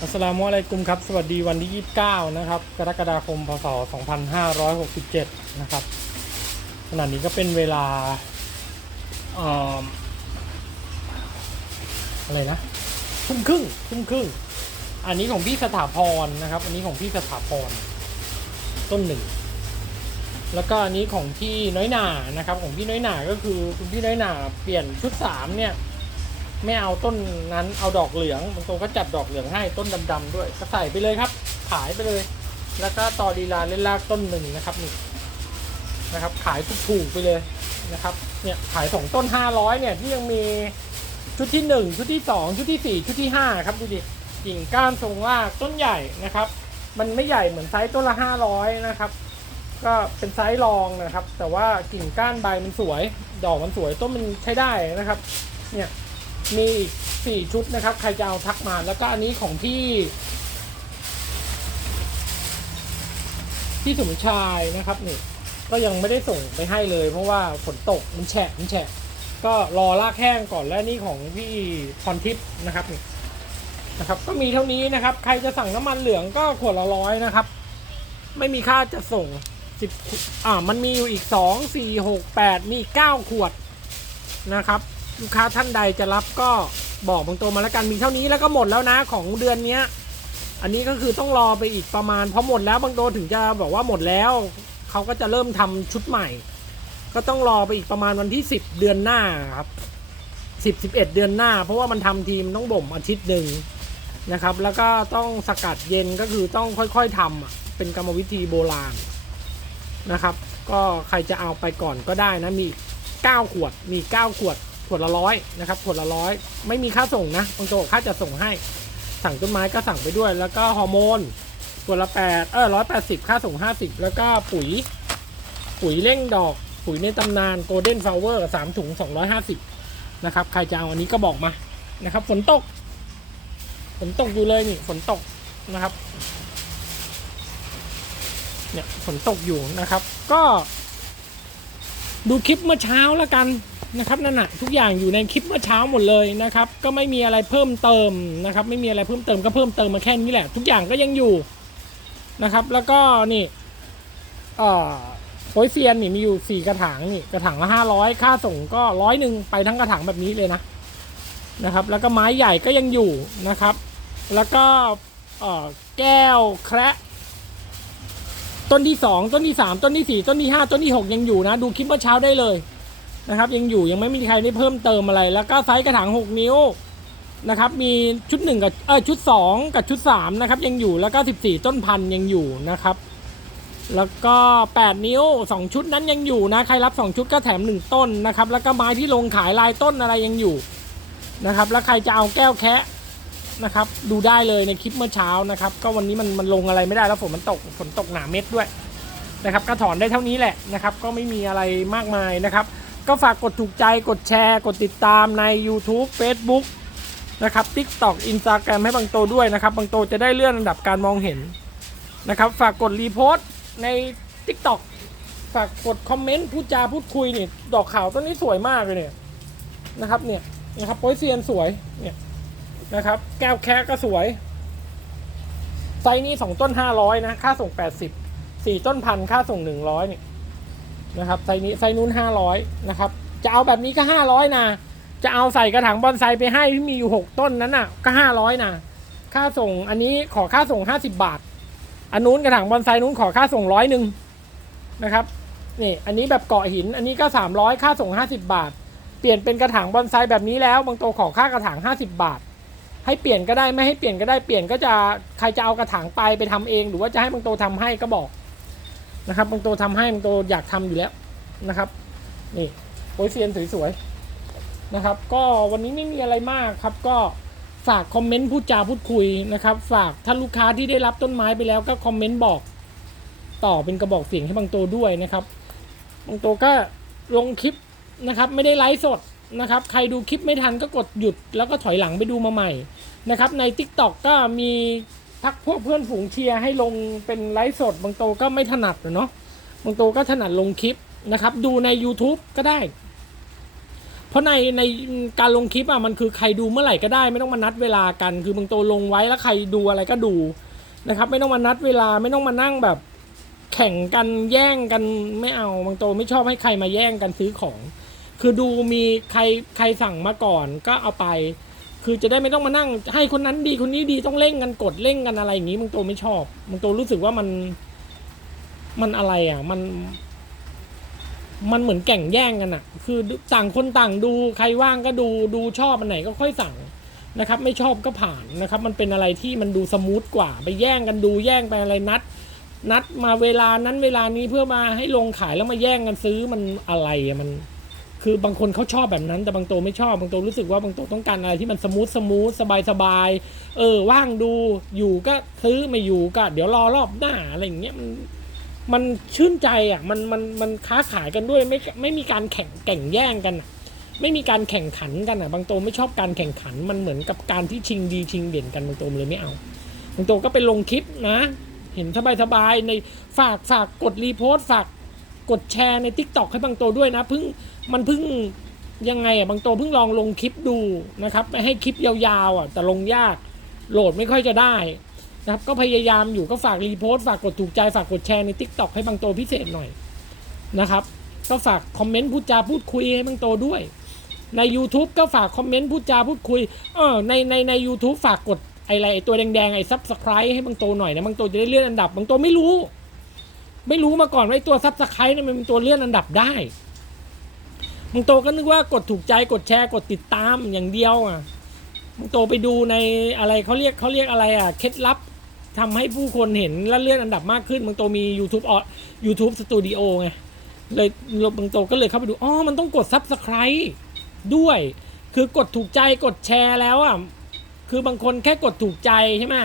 อัสสลามุอะลัยกุมครับ สวัสดีวันที่ 29 นะครับ กรกฎาคม พศ 2567 นะครับ ขณะนี้ก็เป็นเวลาอ่อะไรนะ ทุ่มครึ่ง ทุ่มครึ่ง อันนี้ของพี่สถาพรนะครับ อันนี้ของพี่สถาพร ต้นหนึ่ง แล้วก็อันนี้ของพี่น้อยหนานะครับ ของพี่น้อยหนาก็คือคุณพี่น้อยหนาเปลี่ยนชุดสามเนี่ย ไม่เอาต้นนั้นเอาดอกเหลืองบางตัวก็จัดดอกเหลืองให้ต้นดำๆด้วยก็ใส่ไปเลยครับขายไปเลย แล้วก็ต่อดีลาเล่นลากต้นหนึ่งนะครับนี่นะครับ ขายถูกๆไปเลยนะครับเนี่ยขายสองต้นห้าร้อยเนี่ยที่ยังมีชุดที่หนึ่งชุดที่สองชุดที่สี่ชุดที่ห้าครับดูดิกิ่งก้านทรงรากต้นใหญ่นะครับ มันไม่ใหญ่เหมือนไซส์ต้นละห้าร้อยนะครับ ก็เป็นไซส์รองนะครับ แต่ว่ากิ่งก้านใบมันสวย ดอกมันสวยต้นมันใช้ได้นะครับ เนี่ย มีอีกสี่ชุดนะครับ ใครจะเอาทักมาแล้วก็อันนี้ของที่ ที่สมชายนะครับนี่ก็ยังไม่ได้ส่งไปให้เลย เพราะว่าฝนตกมันแฉะมันแฉะก็รอลากแห้งก่อนและนี่ของพี่พรทิพย์นะครับนี่นะครับ ก็มีเท่านี้นะครับ ใครจะสั่งน้ำมันเหลืองก็ขวดละร้อยนะครับ ไม่มีค่าจะส่งสิบอ่ามันมีอยู่อีกสองสี่หกแปดมีเก้าขวดนะครับ ลูกค้าท่านใดจะรับก็บอกบางตัวมาแล้วกันมีเท่านี้แล้วก็หมดแล้วนะของเดือนเนี้ย อันนี้ก็คือต้องรอไปอีกประมาณพอหมดแล้วบางตัวถึงจะบอกว่าหมดแล้วเขาก็จะเริ่มทำชุดใหม่ ก็ต้องรอไปอีกประมาณวันที่ 10 เดือนหน้าครับ10 11 เดือนหน้า เพราะว่ามันทำทีมต้องบ่มอาทิตย์หนึ่งนะครับ แล้วก็ต้องสกัดเย็นก็คือต้องค่อยๆทำอะเป็นกรรมวิธีโบราณนะครับ ก็ใครจะเอาไปก่อนก็ได้นะมี 9 ขวดมี 9 ขวด ขวดละร้อยนะครับขวดละร้อยไม่มีค่าส่งนะบางตัวบอกค่าจะส่งให้ สั่งต้นไม้ก็สั่งไปด้วย แล้วก็ฮอร์โมนขวดละแปดเออร้อยแปดสิบค่าส่งห้าสิบแล้วก็ปุ๋ย ปุ๋ยเร่งดอกปุ๋ยในตำนานโกลเด้นฟลาเวอร์สามถุงสองร้อยห้าสิบนะครับใครจะเอาอันนี้ก็บอกมานะครับ ฝนตก ฝนตกอยู่เลยนี่ฝนตกนะครับเนี่ยฝนตกอยู่นะครับ ก็ดูคลิปเมื่อเช้าแล้วกัน นะครับนั่นแหะทุกอย่างอยู่ในคลิปเมื่อเช้าหมดเลยนะครับ ก็ไม่มีอะไรเพิ่มเติมนะครับ ไม่มีอะไรเพิ่มเติมก็เพิ่มเติมมาแค่นี้แหละ ทุกอย่างก็ยังอยู่นะครับ แล้วก็นี่เอ่อโปยเซียนนี่มีอยู่สี่กระถางนี่กระถางละห้าร้อยค่าส่งก็ร้อยหนึ่งไปทั้งกระถางแบบนี้เลยนะนะครับ แล้วก็ไม้ใหญ่ก็ยังอยู่นะครับ แล้วก็เอ่อแก้วแคระต้นที่สองต้นที่สามต้นที่สี่ต้นที่ห้าต้นที่หกยังอยู่นะ ดูคลิปเมื่อเช้าได้เลย นะครับยังอยู่ยังไม่มีใครได้เพิ่มเติมอะไร แล้วก็ไซส์กระถาง 6 นิ้วนะครับมีชุด 1 กับเออชุด 2 กับชุด3นะครับยังอยู่แล้วก็ 14 ต้นพันยังอยู่นะครับแล้วก็ 8 นิ้ว 2 ชุดนั้นยังอยู่นะใครรับ 2 ชุดก็แถม 1 ต้นนะครับแล้วก็ไม้ที่ลงขายลายต้นอะไรยังอยู่นะครับแล้วใครจะเอาแก้วแคะนะครับดูได้เลยในคลิปเมื่อเช้านะครับ ก็วันนี้มันมันลงอะไรไม่ได้แล้วฝนมันตกฝนตกหนาเม็ดด้วยนะครับก็ถอนได้เท่านี้แหละนะครับ ก็ไม่มีอะไรมากมายนะครับ ก็ฝากกดถูกใจกดแชร์ กดติดตามใน YouTube Facebook นะครับ TikTok Instagram ให้บางโตด้วยนะครับ บางโตจะได้เลื่อนอันดับการมองเห็นนะครับ ฝากกดรีโพสต์ใน TikTok ฝากกดคอมเมนต์พูดจาพูดคุยนี่ดอกขาวต้นนี้สวยมากเลยเนี่ยนะครับเนี่ยนะครับโปยเซียนสวยเนี่ยนะครับ แก้วแคะก็สวย ไซนี้สองต้น500นะ ค่าส่ง80 4ต้นพันค่าส่ง100เนี่ย นะครับไซส์นี้ไซส์นู้นห้าร้อยนะครับจะเอาแบบนี้ก็ห้าร้อยนะจะเอาใส่กระถางบอนไซไปให้ที่มีอยู่หกต้นนั้นน่ะก็ห้าร้อยนะค่าส่งอันนี้ขอค่าส่งห้าสิบาท อันนู้นกระถางบอนไซนู้นขอค่าส่งร้อยหนึ่งนะครับนี่อันนี้แบบเกาะหินอันนี้ก็สามร้อยค่าส่งห้าสิบาท เปลี่ยนเป็นกระถางบอนไซแบบนี้แล้วบางตัวขอค่ากระถางห้าสิบาท ให้เปลี่ยนก็ได้ไม่ให้เปลี่ยนก็ได้เปลี่ยนก็จะใครจะเอากระถางไปไปทำเอง หรือว่าจะให้บางตัวทำให้ก็บอก นะครับบางตัวทำให้บางตัวอยากทำอยู่แล้วนะครับ นี่โปยเซียนสวยๆนะครับ ก็วันนี้ไม่มีอะไรมากครับ ก็ฝากคอมเมนต์พูดจาพูดคุยนะครับ ฝากท่านลูกค้าที่ได้รับต้นไม้ไปแล้วก็คอมเมนต์บอกต่อเป็นกระบอกเสียงให้บางโตด้วยนะครับบางโตก็ลงคลิปนะครับ ไม่ได้ไลฟ์สดนะครับ ใครดูคลิปไม่ทันก็กดหยุดแล้วก็ถอยหลังไปดูมาใหม่นะครับ ใน Tik t o อกก็มี พักพวกเพื่อนฝูงเชียร์ให้ลงเป็นไลฟ์สด บางโตก็ไม่ถนัดเนาะบางตัวก็ถนัดลงคลิปนะครับ ดูใน YouTube ก็ได้ เพราะในในการลงคลิปอะมันคือใครดูเมื่อไหร่ก็ได้ ไม่ต้องมานัดเวลากัน คือบางโตลงไว้แล้วใครดูอะไรก็ดูนะครับ ไม่ต้องมานัดเวลาไม่ต้องมานั่งแบบ แข่งกันแย่งกันไม่เอาบางโตไม่ชอบให้ใครมาแย่งกันซื้อของ คือดูมีใครใครสั่งมาก่อนก็เอาไป คือจะได้ไม่ต้องมานั่ง ให้คนนั้นดีคนนี้ดีต้องเร่งกันกดเร่งกันอะไรอย่างนี้บางโตไม่ชอบบางโตรู้สึกว่ามัน มันอะไรอะ มัน มันเหมือนแข่งแย่งกันอะ คือต่างคนต่างดูใครว่างก็ดูดูชอบอันไหนก็ค่อยสั่งนะครับ ไม่ชอบก็ผ่านนะครับ มันเป็นอะไรที่มันดูสมูทกว่า ไปแย่งกันดูแย่งไปอะไรนัด นัดมาเวลานั้นเวลานี้เพื่อมาให้ลงขายแล้วมาแย่งกันซื้อมันอะไรอะมัน คือบางคนเขาชอบแบบนั้น แต่บางโตไม่ชอบบางโตรู้สึกว่าบางโตต้องการอะไรที่มันสมูทสมูทสบายสบายเออว่างดูอยู่ก็ซื้อไม่อยู่ก็ เดี๋ยวรอรอบหน้าอะไรอย่างเงี้ยมันมันชื่นใจอะมันมันมันค้าขายกันด้วยไม่ไม่มีการแข่งแข่งแย่งกันไม่มีการแข่งขันกันอะ บางโตไม่ชอบการแข่งขัน มันเหมือนกับการที่ชิงดีชิงเด่นกันบางโตเลยไม่เอาบางโตก็ไปลงคลิปนะ เห็นสบายๆในฝากฝากกดรีโพสต์ฝากกดแชร์ใน t ิ k t o k ให้บางโตด้วยนะเพิ่ง มันเพิ่งยังไงอะบางโตเพิ่งลองลงคลิปดูนะครับไม่ให้คลิปยาวๆอะแต่ลงยากโหลดไม่ค่อยจะได้นะครับก็พยายามอยู่ก็ฝากรีโพสต์ฝากกดถูกใจฝากกดแชร์ใน t ิ k t o k ให้บางโตพิเศษหน่อยนะครับ ก็ฝากคอมเมนต์พูดจาพูดคุยให้บางโตด้วย ใน YouTube ก็ฝากคอมเมนต์พูดจาพูดคุยเออในในใน u t u b e ฝากกดไออะไรไอ้ตัวแดงๆไอ้ซับสไครต์ให้บางโตหน่อยนะบางโตจะได้เลื่อนอันดับ บางโตไม่รู้ ไม่รู้มาก่อนว่าไอ้ตัวซับสไครต์เนี่ยมันเป็นตัวเลื่อนอันดับได้ บางโตก็นึกว่ากดถูกใจกดแชร์กดติดตามอย่างเดียวอะบางโตไปดูในอะไรเขาเรียกเขาเรียกอะไรอะ เคล็ดลับทำให้ผู้คนเห็นและเลื่อนอันดับมากขึ้นบางโตมี YouTube ออ YouTube Studio ไงเลยบางโตก็เลยเข้าไปดูอ๋อมันต้องกดซับสไครต์ด้วย คือกดถูกใจกดแชร์แล้วอะคือบางคนแค่กดถูกใจใช่ไหม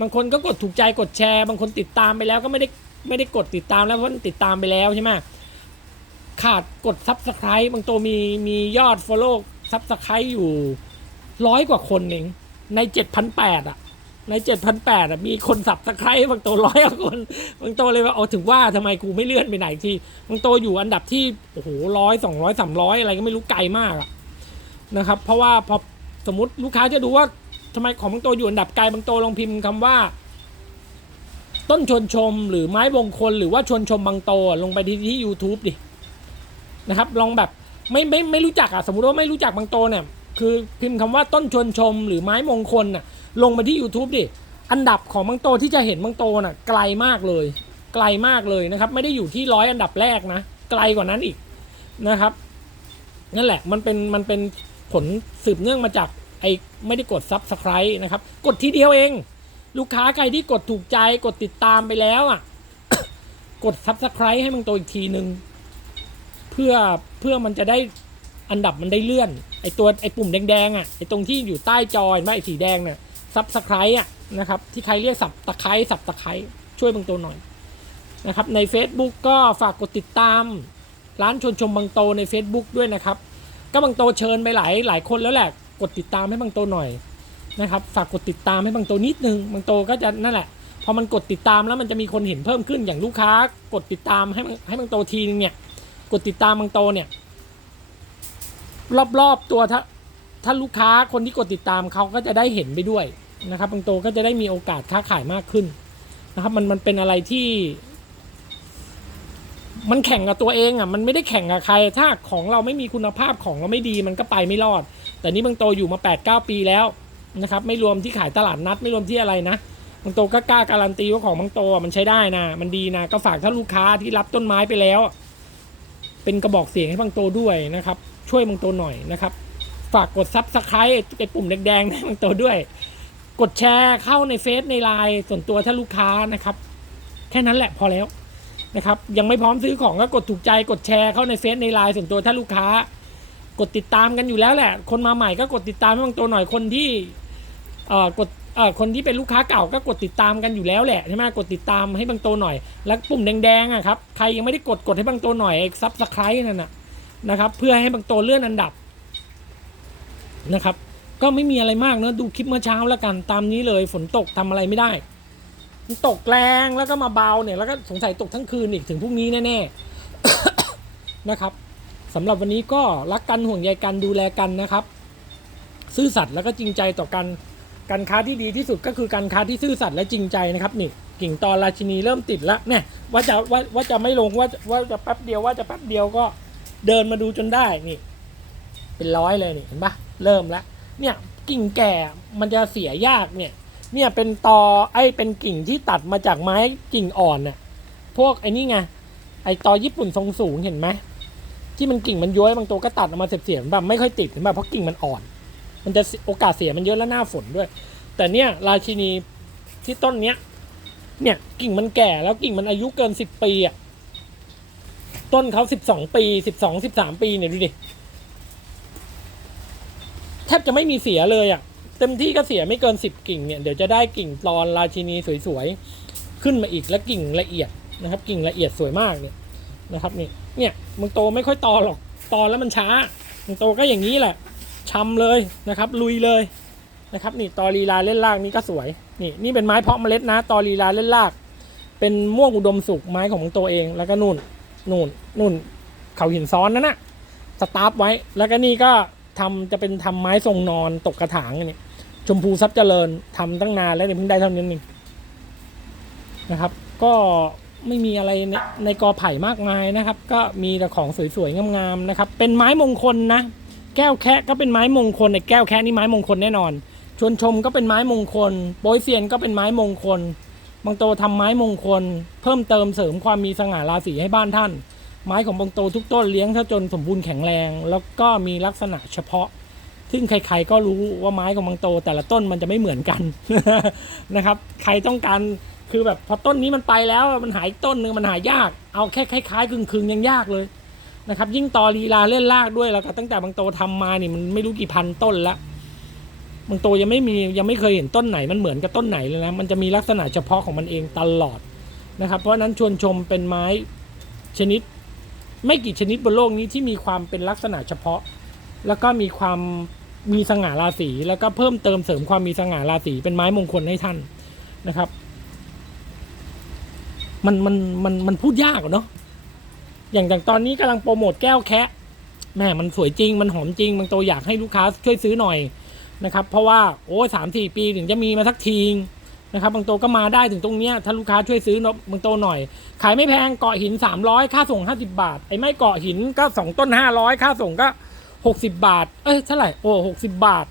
บางคนก็กดถูกใจกดแชร์ บางคนติดตามไปแล้วก็ไม่ได้ไม่ได้กดติดตามแล้วเพราะติดตามไปแล้วใช่ไหม ขาดกดซับสไคร b e บางตัวมีมียอด Follow ซับสไคร b e อยู่ร้อยกว่าคนเองในเจ็ดพันแปดอะ ในเจ็ดพันแปดอะมีคนสับสไครบางตัวร้อยกว่าคน บางตัวเลยว่าเอาถึงว่าทำไมกูไม่เลื่อนไปไหนทีบางตัวอยู่อันดับที่โอ้โหร้อยสองร้อยสามร้อยอะไรก็ไม่รู้ไกลมากอะนะครับ เพราะว่าพอสมมติลูกค้าจะดูว่าทำไมของบางตัวอยู่อันดับไกลบางตัวลองพิมพ์คำว่า ต้นชวนชมหรือไม้มงคลหรือว่าชวนชมบางโตวลงไปที่ที่ YouTube ดิ นะครับ ลองแบบไม่ไม่ไม่รู้จักอะสมมติว่าไม่รู้จักบางโตวเนี่ยคือพิมพ์คำว่าต้นชวนชมหรือไม้มงคลน่ะลงมาที่ YouTube ดิอันดับของบางโตวที่จะเห็นบางโตวน่ะไกลมากเลย ไกลมากเลยนะครับ ไม่ได้อยู่ที่ร้อยอันดับแรกนะ ไกลกว่านั้นอีกนะครับ นั่นแหละมันเป็นมันเป็นผลสืบเนื่องมาจากไอ้ไม่ได้กดซับสไคร b e นะครับ กดทีเดียวเอง ลูกค้าใครที่กดถูกใจกดติดตามไปแล้วอะกดซับสไคร b e ให้มันโตอีกทีหนึ่ง เพื่อเพื่อมันจะได้อันดับมันได้เลื่อนไอตัวไอปุ่มแดงๆอะไอตรงที่อยู่ใต้จอเห็นไหมไอสีแดงเนี่ยซับสไคร b e อะนะครับที่ใครเรียกสับตะไคร้สับตะไคร้ช่วยบางตัวหน่อยนะครับใน Facebook ก็ฝากกดติดตาม ร้านชวนชมบางโตใน Facebook ด้วยนะครับ ก็บางโตเชิญไปหลายหลายคนแล้วแหละกดติดตามให้บางโตหน่อยนะครับฝากกดติดตามให้บางโตนิดนึงบางโตก็จะนั่นแหละพอมันกดติดตามแล้วมันจะมีคนเห็นเพิ่มขึ้นอย่างลูกค้ากดติดตามให้ให้บางโตทีนึงเนี่ย กดติดตามบางโตเนี่ย รอบๆตัวถ้าถ้าลูกค้าคนที่กดติดตามเขาก็จะได้เห็นไปด้วยนะครับบางโตก็จะได้มีโอกาสค้าขายมากขึ้นนะครับมันมันเป็นอะไรที่ มันแข่งกับตัวเองอะ มันไม่ได้แข่งกับใคร ถ้าของเราไม่มีคุณภาพของเราไม่ดีมันก็ไปไม่รอด แต่นี่บางโตอยู่มา8ปดปีแล้วนะครับ ไม่รวมที่ขายตลาดนัดไม่รวมที่อะไรนะบางโตก็กล้าการันตีว่าของบางโตอะมันใช้ได้นะ มันดีนะก็ฝากถ้าลูกค้าที่รับต้นไม้ไปแล้ว เป็นกระบอกเสียงให้บางโตด้วยนะครับ ช่วยบางโตหน่อยนะครับ ฝากกดซับสไครต์ไอ้ปุ่มแดงๆให้บางโตด้วย กดแชร์เข้าในเฟซในไลน์ส่วนตัวถ้าลูกค้านะครับ แค่นั้นแหละพอแล้วนะครับ ยังไม่พร้อมซื้อของก็กดถูกใจกดแชร์เข้าในเฟซในไลน์ส่วนตัวถ้าลูกค้า กดติดตามกันอยู่แล้วแหละ คนมาใหม่ก็กดติดตามให้บางโตหน่อยคนที่เอ่อกด คนที่เป็นลูกค้าเก่าก็กดติดตามกันอยู่แล้วแหละใช่ไหมกดติดตามให้บางโตหน่อย แล้วปุ่มแดงๆอะครับใครยังไม่ได้กดกดให้บางโตหน่อยซับสไครต์นั่นน่ะนะครับ เพื่อให้บางโตเลื่อนอันดับนะครับ ก็ไม่มีอะไรมากเนอะดูคลิปเมื่อเช้าแล้วกันตามนี้เลยฝนตกทำอะไรไม่ได้ตกแรงแล้วก็มาเบาเนี่ยแล้วก็สงสัยตกทั้งคืนอีกถึงพรุ่งนี้แน่ๆนะครับสำหรับวันนี้ก็รักกันห่วงใยกันดูแลกันนะครับ ซื่อสัตย์แล้วก็จริงใจต่อกัน การค้าที่ดีที่สุดก็คือการค้าที่ซื่อสัตย์และจริงใจนะครับนี่กิ่งตอนราชินีเริ่มติดแล้วเนี่ยว่าจะว่าว่าจะไม่ลงว่าว่าจะแป๊บเดียวว่าจะแป๊บเดียวก็เดินมาดูจนได้นี่ เป็นร้อยเลยนี่เห็นปะเริ่มแล้วเนี่ยกิ่งแก่มันจะเสียยากเนี่ยเนี่ยเป็นตอไอ้เป็นกิ่งที่ตัดมาจากไม้กิ่งอ่อนน่ะพวกไอ้นี่ไงไอ้ตอญี่ปุ่นทรงสูงเห็นไหมที่มันกิ่งมันย้อยบางตัวก็ตัดออกมาเสียบๆแบบไม่ค่อยติดเห็นป่ะเพราะกิ่งมันอ่อน มันจะโอกาสเสียมันเยอะแล้วหน้าฝนด้วย แต่เนี่ยราชินีที่ต้นเนี้ย เนี่ยกิ่งมันแก่แล้วกิ่งมันอายุเกินสิบปีอะต้นเขาสิบสองปีสิบสองสิบสามปีเนี่ยดูดิแทบจะไม่มีเสียเลยอะเต็มที่ก็เสียไม่เกินสิบกิ่งเนี่ยเดี๋ยวจะได้กิ่งตอนราชินีสวยๆขึ้นมาอีกแล้วกิ่งละเอียดนะครับ กิ่งละเอียดสวยมากเนี่ยนะครับนี่เนี่ยมึงโตไม่ค่อยตอหรอกตอแล้วมันช้ามึงโตก็อย่างนี้แหละ ชำเลยนะครับ ลุยเลยนะครับนี่ตอลีลาเล่นลากนี่ก็สวยนี่นี่เป็นไม้เพาะเมล็ดนะ ตอลีลาเล่นลาก เป็นม่วงอุดมสุกไม้ของมึงตัวเอง แล้วก็นู่นนู่นนู่นเขาหินซ้อนนั่นนะสตาร์ฟไว้ แล้วก็นี่ก็ทำจะเป็นทำไม้ทรงนอนตกกระถางนี่ชมพูทรัพย์เจริญทำตั้งนานแล้วเนี่ยเพิ่งได้เท่านี้เองนะครับ ก็ไม่มีอะไรในในกอไผ่มากมายนะครับ ก็มีแต่ของสวยๆงามๆนะครับ เป็นไม้มงคลนะ แก้วแคะก็เป็นไม้มงคลในแก้วแคะนี่ไม้มงคลแน่นอน ชวนชมก็เป็นไม้มงคล โปยเซียนก็เป็นไม้มงคลบางโตทำไม้มงคล เพิ่มเติมเสริมความมีสง่าราศีให้บ้านท่าน ไม้ของบางโตทุกต้นเลี้ยงถ้าจนสมบูรณ์แข็งแรง แล้วก็มีลักษณะเฉพาะ ซึ่งใครๆก็รู้ว่าไม้ของบางโตแต่ละต้นมันจะไม่เหมือนกันนะครับ ใครต้องการคือแบบพอต้นนี้มันไปแล้วมันหายต้นหนึ่งมันหายาก เอาแค่คล้ายๆคึงๆยังยากเลย นะครับ ยิ่งตอลีลาเล่นลากด้วยแล้วก็ตั้งแต่บางโตทำมานี่มันไม่รู้กี่พันต้นละบางโตยังไม่มียังไม่เคยเห็นต้นไหนมันเหมือนกับต้นไหนเลยนะมันจะมีลักษณะเฉพาะของมันเองตลอดนะครับ เพราะนั้นชวนชมเป็นไม้ชนิด ไม่กี่ชนิดบนโลกนี้ที่มีความเป็นลักษณะเฉพาะ แล้วก็มีความมีสง่าราศีแล้วก็เพิ่มเติมเสริมความมีสง่าราศีเป็นไม้มงคลให้ท่านนะครับ มันมันมันมันพูดยากเนาะ อย่างอย่างตอนนี้กำลังโปรโมทแก้วแคะแม่มันสวยจริง มันหอมจริง บางตัวอยากให้ลูกค้าช่วยซื้อหน่อยนะครับ เพราะว่าโอ้สามสี่ปีถึงจะมีมาสักทีนะครับ บางตัวก็มาได้ถึงตรงเนี้ยถ้าลูกค้าช่วยซื้อเนอะบางตัวหน่อย ขายไม่แพงเกาะหิน 300 ค่าส่ง 50 บาท ไอ้ไม่เกาะหินก็สองต้น 500 ค่าส่งก็ 60 บาท เอ้ยเท่าไหร่โอ้หกสิบาท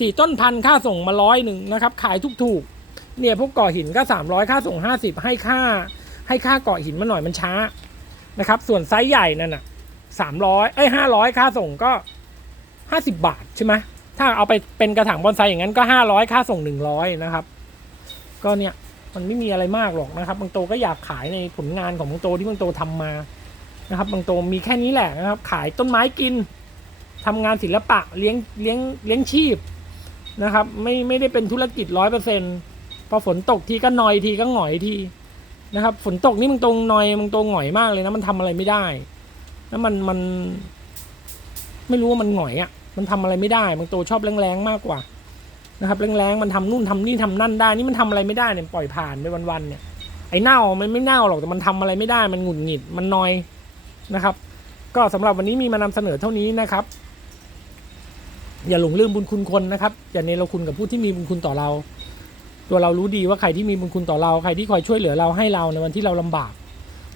สี่ต้นพันค่าส่งมาร้อยหนึ่งนะครับ ขายถูกๆเนี่ยพวกเกาะหินก็ 300 ค่าส่ง 50 ให้ค่า ให้ค่าเกาะหินมาหน่อยมันช้า นะครับ ส่วนไซส์ใหญ่นั่นน่ะสามร้อยไอ้ห้าร้อยค่าส่งก็ห้าสิบบาทใช่ไหมถ้าเอาไปเป็นกระถางบอนไซอย่างนั้นก็ห้าร้อยค่าส่งหนึ่งร้อยนะครับ ก็เนี่ยมันไม่มีอะไรมากหรอกนะครับบางโตก็อยากขายในผลงานของบางโตที่บางโตทำมานะครับบางโตมีแค่นี้แหละนะครับ ขายต้นไม้กินทำงานศิลปะเลี้ยงเลี้ยงเลี้ยงชีพนะครับ ไม่ไม่ได้เป็นธุรกิจร้อยเปอร์เซ็นพอฝนตกทีก็นอยทีก็หงอยที นะครับฝนตกนี่มึงตรงหน่อยมึงตรงหงอยมากเลยนะมันทำอะไรไม่ได้ แล้วมันมัน ไม่รู้ว่ามันหงอยอะ่ะ มันทำอะไรไม่ได้มึงโตชอบแรงๆมากกว่านะครับแรงๆมันทำนู่นทำนี่ทำนั่นได้นี่มันทำอะไรไม่ได้เนี่ยปล่อยผ่านไปวันๆเนี่ยไอ้เน่ามันไม่เน่าหรอกแต่มันทำอะไรไม่ได้ มันหงุดหงิดมันนอยนะครับ ก็สำหรับวันนี้มีมานำเสนอเท่านี้นะครับ อย่าหลงลืมบุญคุณคนนะครับ อย่าเนรคุณกับผู้ที่มีบุญคุณต่อเรา ตัวเรารู้ดีว่าใครที่มีบุญคุณต่อเรา ใครที่คอยช่วยเหลือเราให้เราในวันที่เราลำบาก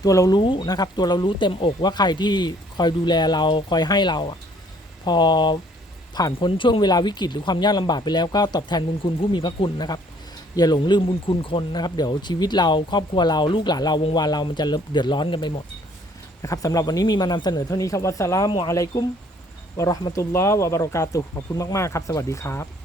ตัวเรารู้นะครับ ตัวเรารู้เต็มอกว่าใครที่คอยดูแลเราคอยให้เราพอผ่านพ้นช่วงเวลาวิกฤตหรือความยากลำบากไปแล้วก็ตอบแทนบุญคุณผู้มีพระคุณนะครับ อย่าหลงลืมบุญคุณคนนะครับ เดี๋ยวชีวิตเราครอบครัวเราลูกหลานเราวงวานเรามันจะเดือดร้อนกันไปหมดนะครับสำหรับวันนี้มีมานำเสนอเท่านี้ครับวัสสลามุอะลัยกุมวะราะห์มะตุลลอฮ์วะบะเราะกาตุฮ์ขอบคุณมากๆครับ สวัสดีครับ